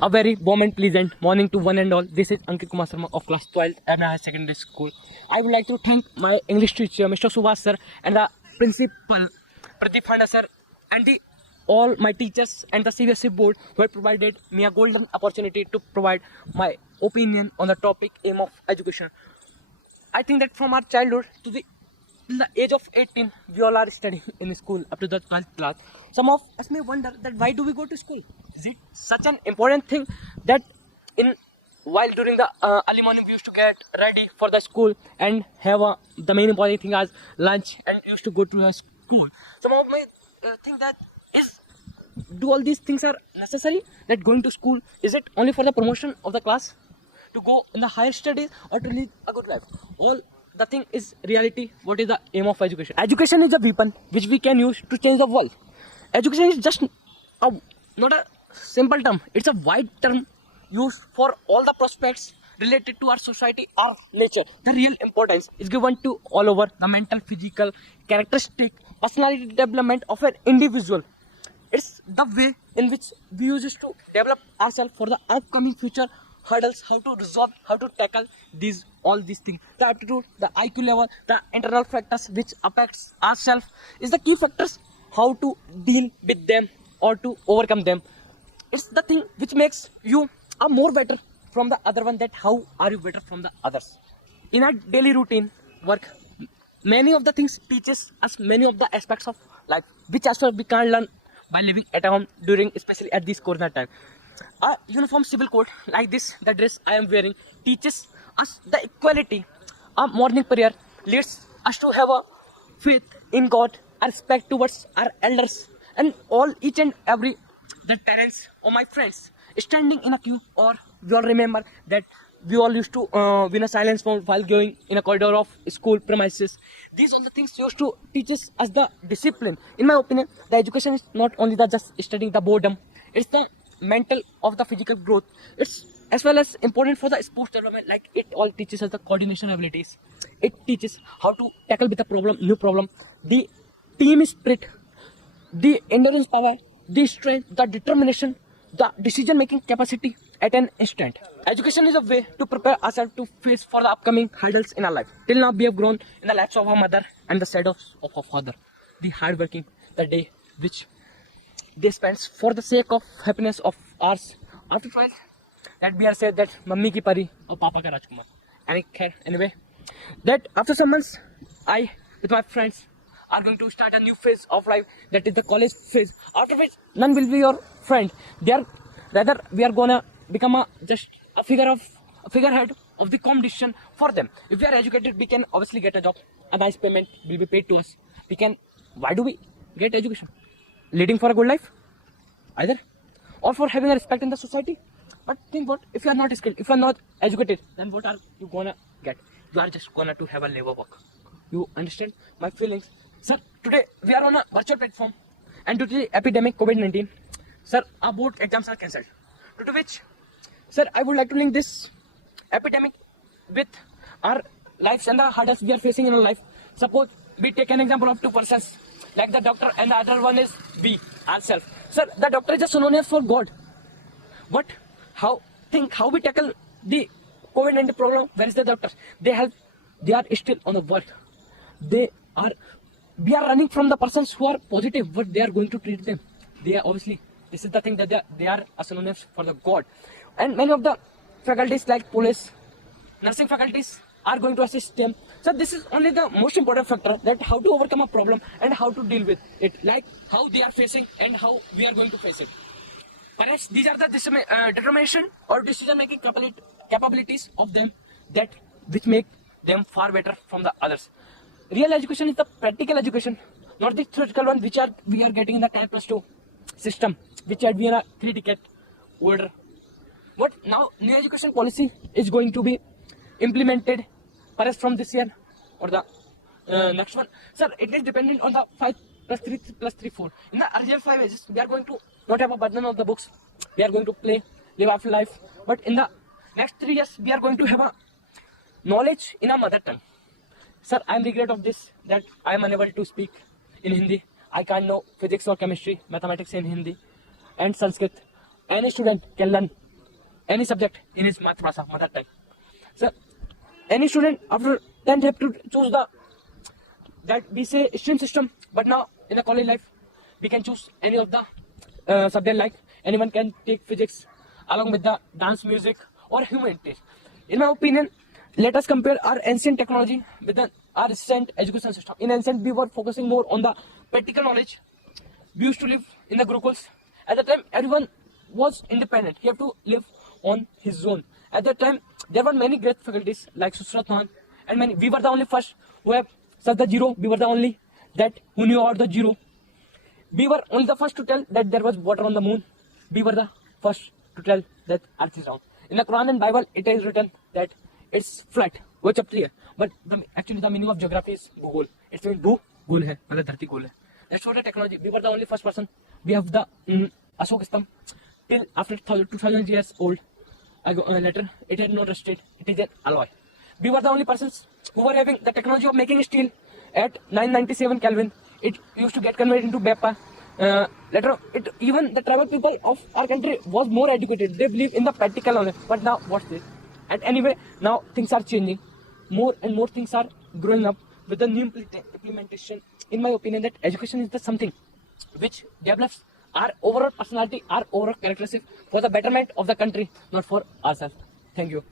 A very warm and pleasant morning to one and all. This is Ankit Kumar Sharma of class 12th at Higher Secondary School. I would like to thank my English teacher, Mr. Subhash sir, and the principal, Pradeep Handa sir, and all my teachers and the CBSE board who have provided me a golden opportunity to provide my opinion on the topic aim of education. I think that from our childhood to the age of 18, we all are studying in school up to the 12th class. Some of us may wonder that why do we go to school? Is it such an important thing that while during the early morning we used to get ready for the school and have the main important thing as lunch and used to go to the school. Some of may think that do all these things are necessary, that going to school, is it only for the promotion of the class to go in the higher studies or to live a good life? All the thing is reality. What is the aim of education? Education is a weapon which we can use to change the world. Education is just not a simple term, it's a wide term used for all the prospects related to our society or nature. The real importance is given to all over the mental, physical, characteristic, personality development of an individual. It's the way in which we use it to develop ourselves for the upcoming future hurdles, how to resolve, how to tackle all these things. The aptitude, the IQ level, the internal factors which affects ourselves is the key factors, how to deal with them or to overcome them. It's the thing which makes you a more better from the other one, that how are you better from the others. In our daily routine work, many of the things teaches us many of the aspects of life, which as well we can't learn by living at home during, especially at this corona time. A uniform civil code like this, the dress I am wearing, teaches us the equality. A morning prayer leads us to have a faith in God, a respect towards our elders, and all each and every the parents or my friends standing in a queue, or we all remember that we all used to win a silence while going in a corridor of school premises. These are the things used to teach us the discipline. In my opinion, the education is not only the just studying the boredom, it's the mental of the physical growth. It's as well as important for the sports development, like it all teaches us the coordination abilities. It teaches how to tackle with a problem, new problem, the team spirit, the endurance power, the strength, the determination, the decision making capacity at an instant. Education is a way to prepare ourselves to face for the upcoming hurdles in our life. Till now we have grown in the laps of our mother and the shadows of our father. The hard working, the day which they spend for the sake of happiness of ours. After 12, that we are said that mummy ki pari or papa ka rajkumar. Anyway, that after some months, I with my friends are going to start a new phase of life, that is the college phase, after which none will be your friend. Rather we are gonna become just a figurehead of the competition for them. If we are educated, we can obviously get a job, a nice payment will be paid to us. Why do we get education? Leading for a good life, either, or for having a respect in the society. But think what, if you are not skilled, if you are not educated, then what are you gonna get? You are just gonna to have a labor work. You understand my feelings? Sir, today we are on a virtual platform, and due to the epidemic COVID-19, sir, our board exams are cancelled. Due to which, sir, I would like to link this epidemic with our lives and the hurdles we are facing in our life. Suppose we take an example of two persons, like the doctor and the other one is we, ourselves. Sir, the doctor is a synonym for God. But how we tackle the COVID-19 problem? Where is the doctor? They are still on the work. We are running from the persons who are positive, but they are going to treat them. They are obviously, this is the thing, that they are synonyms for the God. And many of the faculties like police, nursing faculties are going to assist them. So this is only the most important factor, that how to overcome a problem and how to deal with it, like how they are facing and how we are going to face it. Perhaps these are the determination or decision making capabilities of them that which make them far better from the others. Real education is the practical education, not the theoretical one which we are getting in the 10+2 system, which had been a 3 decade older. But now new education policy is going to be implemented perhaps from this year or the next one. Sir, it is dependent on the 5+3+3 4. In the earlier 5 ages, we are going to not have a burden of the books. We are going to play, live after life. But in the next 3 years, we are going to have a knowledge in our mother tongue. Sir, I am regret of this, that I am unable to speak in Hindi. I can't know physics or chemistry, mathematics in Hindi and Sanskrit. Any student can learn any subject in his matrabhasha, mother tongue. So any student after 10th have to choose the that we say stream system, but now in the college life we can choose any of the subject. Like anyone can take physics along with the dance, music, or humanities. In my opinion, let us compare our ancient technology with our recent education system. In ancient, we were focusing more on the practical knowledge. We used to live in the gurukuls. At the time, everyone was independent. He had to live on his own. At that time, there were many great faculties like Susrat Khan and many. We were the only first who have such the zero. We were the only that who knew about the zero. We were only the first to tell that there was water on the moon. We were the first to tell that Earth is round. In the Quran and Bible, it is written that it's flat. वो चपटी है. But actually the meaning of geography is भूगोल. It means भू गोल है, मतलब धरती गोल है. That's what the technology. We were the only first person. We have the Ashok Stamp. Till after 2000 years old, later it had not rusted. It is an alloy. We were the only persons who were having the technology of making steel at 997 Kelvin. It used to get converted into BEPA. Later, even the tribal people of our country was more educated. They believe in the practical knowledge. But now, what's this? And anyway, now things are changing. More and more things are growing up with the new implementation. In my opinion, that education is the something which develops our overall personality, our overall characteristic for the betterment of the country, not for ourselves. Thank you.